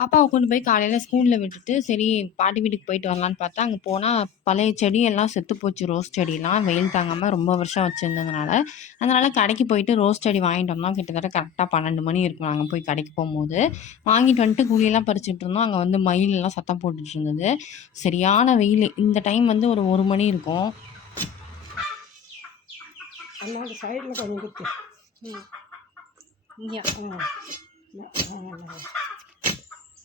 பாப்பாவ கொண்டு போய் காலையில ஸ்கூல்ல விட்டுட்டு, சரி பாட்டி வீட்டுக்கு போயிட்டு வரலான்னு பார்த்தா, அங்க போனா பழைய செடியெல்லாம் செத்து போச்சு. ரோஸ் செடிலாம் வெயில் தாங்காம ரொம்ப வருஷம் வச்சிருந்ததுனால. அதனால கடைக்கு போயிட்டு ரோஸ் செடி வாங்கிட்டு வந்தோம். கிட்டத்தட்ட கரெக்ட்டா 12 மணி இருக்கும் நாங்க போய் கடைக்கு போம்போது. வாங்கிட்டு வந்துட்டு குழியெல்லாம் பறிச்சுட்டு இருந்தோம். அங்க வந்து மயிலெல்லாம் சத்தம் போட்டுட்டு இருந்தது. சரியான வெயிலு. இந்த டைம் வந்து ஒரு 1 மணி இருக்கும். சைடில் கொஞ்சம். இங்க.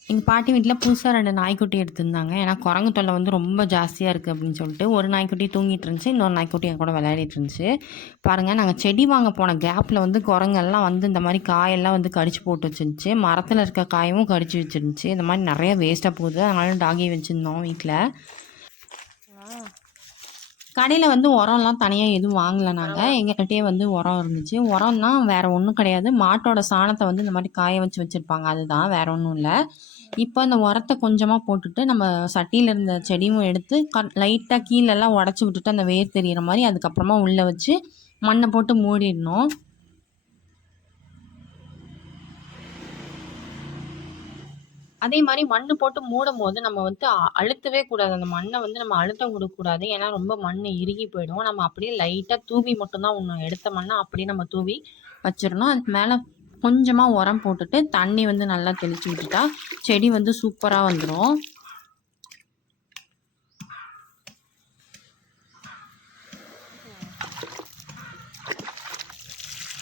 எங்கள் பாட்டி வீட்டில் புதுசாக ரெண்டு நாய்க்குட்டி எடுத்திருந்தாங்க. ஏன்னா குரங்கு தொல்லை வந்து ரொம்ப ஜாஸ்தியாக இருக்குது அப்படின்னு சொல்லிட்டு, ஒரு நாய்க்குட்டி தூங்கிட்டு இருந்துச்சு. இன்னொரு நாய்க்குட்டி என் கூட விளையாடிட்டு இருந்துச்சு. பாருங்கள் நாங்கள் செடி வாங்க போன கேப்பில் வந்து குரங்கெல்லாம் வந்து இந்த மாதிரி காயெல்லாம் வந்து கடிச்சு போட்டு வச்சிருந்துச்சு. மரத்தில் இருக்க காயவும் கடிச்சு வச்சிருந்துச்சு. இந்த மாதிரி நிறைய வேஸ்ட்டாக போகுது. அதனால டாகி வச்சுருந்தோம் வீட்டில் கடையில வந்து உரம்லாம் தனியா எதுவும் வாங்கல நாங்க. எங்ககிட்டயே வந்து உரம் இருந்துச்சு. உரம்னா வேற ஒண்ணும் கிடையாது. மாட்டோட சாணத்த வந்து இந்த மாரி காய வச்சு வச்சிருப்பாங்க. அதுதான் வேற ஒண்ணும் இல்ல. இப்ப அந்த உரத்த கொஞ்சமா போட்டுட்டு, நம்ம சட்டியில இருந்த செடியும் எடுத்து க லைட்டா கீழலாம் உடைச்சு விட்டுட்டு, அந்த வேர் தெரியிற மாரி அதுக்கப்புறமா உள்ள வச்சு மண்ண போட்டு மூடிடணும். அதே மாதிரி மண்ணு போட்டு மூடும் போது நம்ம வந்து அ அழுத்தவே கூடாது. அந்த மண்ணை வந்து நம்ம அழுத்தம் கொடுக்கக்கூடாது ஏன்னா ரொம்ப மண் இறுகி போயிடும். நம்ம அப்படியே லைட்டாக தூவி மட்டும்தான் ஒன்று விடணும். எடுத்த மண்ணை அப்படியே நம்ம தூவி வச்சிடணும் அதுக்கு மேலே கொஞ்சமாக உரம் போட்டுட்டு, தண்ணி வந்து நல்லா தெளிச்சு விட்டுட்டா, செடி வந்து சூப்பராக வந்துடும்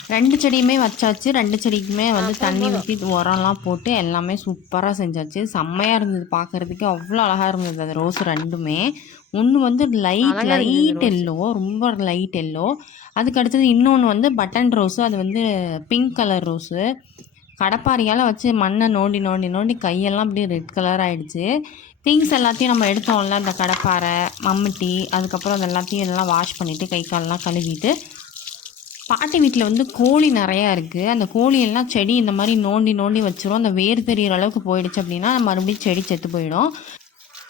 2 செடியுமே வச்சாச்சு. 2 செடிக்குமே வந்து தண்ணி ஊத்தி, உரம்லாம் போட்டு எல்லாமே சூப்பரா செஞ்சாச்சு. செம்மையா இருந்தது பார்க்கறதுக்கே. அவ்ளோ அழகா இருந்தது அந்த ரோஸ் 2மே. ஒண்ணு வந்து லைட் லைட் எல்லோ ரொம்ப லைட் எல்லோ. அதுக்கு அடுத்தது இன்னொன்னு வந்து பட்டன் ரோஸு. அது வந்து பிங்க் கலர் ரோஸு. கடப்பாரையால வச்சு மண்ண நோண்டி நோண்டி நோண்டி கையெல்லாம் அப்படியே ரெட் கலர் ஆயிடுச்சு. திங்ஸ் எல்லாத்தையும் நம்ம எடுத்தோம்ல, இந்த கடப்பாரை, மம்முட்டி, அதுக்கப்புறம் அது எல்லாத்தையும் எல்லாம் வாஷ் பண்ணிட்டு, கை கால்லாம் கழுவிட்டு, பாட்டி வீட்டில் வந்து கோழி நிறையா இருக்குது அந்த கோழியெல்லாம் செடி இந்த மாதிரி நோண்டி நோண்டி வச்சுரும். அந்த வேர் தெரியிற அளவுக்கு போயிடுச்சு அப்படின்னா, மறுபடியும் செடி செத்து போயிடும்.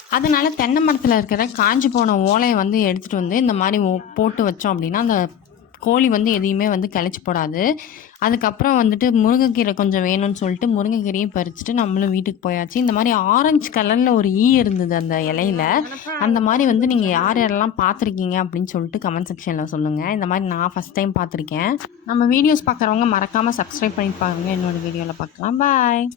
அதனால தென்னை மரத்தில் இருக்கிற காஞ்சி போன ஓலையை வந்து எடுத்துகிட்டு வந்து இந்த மாதிரி போட்டு வச்சோம் அப்படின்னா, அந்த கோழி வந்து எதையுமே வந்து கிளச்சு போடாது. அதுக்கப்புறம் வந்துட்டு முருங்கைக்கீரை கொஞ்சம் வேணும்னு சொல்லிட்டு முருங்கைக்கீரையும் பறிச்சுட்டு நம்மளும் வீட்டுக்கு போயாச்சு. இந்த மாரி ஆரஞ்சு கலர்ல ஒரு ஈ இருந்தது அந்த இலையில. அந்த மாரி வந்து நீங்க யார் யாரெல்லாம் பார்த்துருக்கீங்க அப்படின்னு சொல்லிட்டு கமெண்ட் செக்ஷன்ல சொல்லுங்க. இந்த மாரி நான் ஃபர்ஸ்ட் டைம் பார்த்துருக்கேன். நம்ம வீடியோஸ் பார்க்குறவங்க மறக்காம சப்ஸ்கிரைப் பண்ணி பாருங்க. இன்னொரு வீடியோல பார்க்கலாம். பாய்.